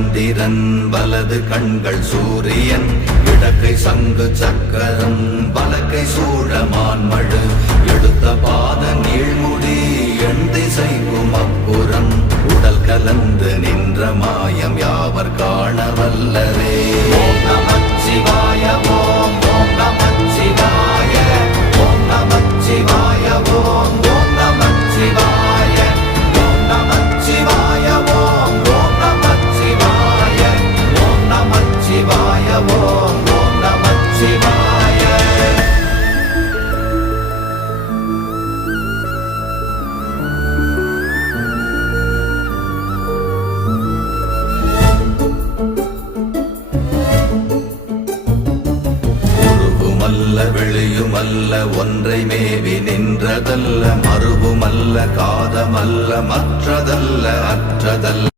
சந்திரன் வலது கண்கள் சூரியன் இடக்கை சங்கு சக்கரம் வலக்கை சூழமான்மழு எடுத்த பாத நீழ்முடி எண் திசைக்கும் அப்புறம் உடல் கலந்து நின்ற மாயம் யாவர் காண வல்லரே. ஓம் நமச்சிவாய ஓம் ஓம் நமச்சிவாய ஓம் நமச்சிவாய ஓம் ஓம் நமச்சிவாய ஓம் நமச்சிவாய ஓம் ஓம் நமச்சிவாய ஓம் நமச்சிவாய ஓம் ஓம் நமச்சிவாய. வெளியுமல்ல ஒன்றை மேவி நின்றதல்ல மறுவுமல்ல காதமல்ல மற்றதல்ல அற்றதல்ல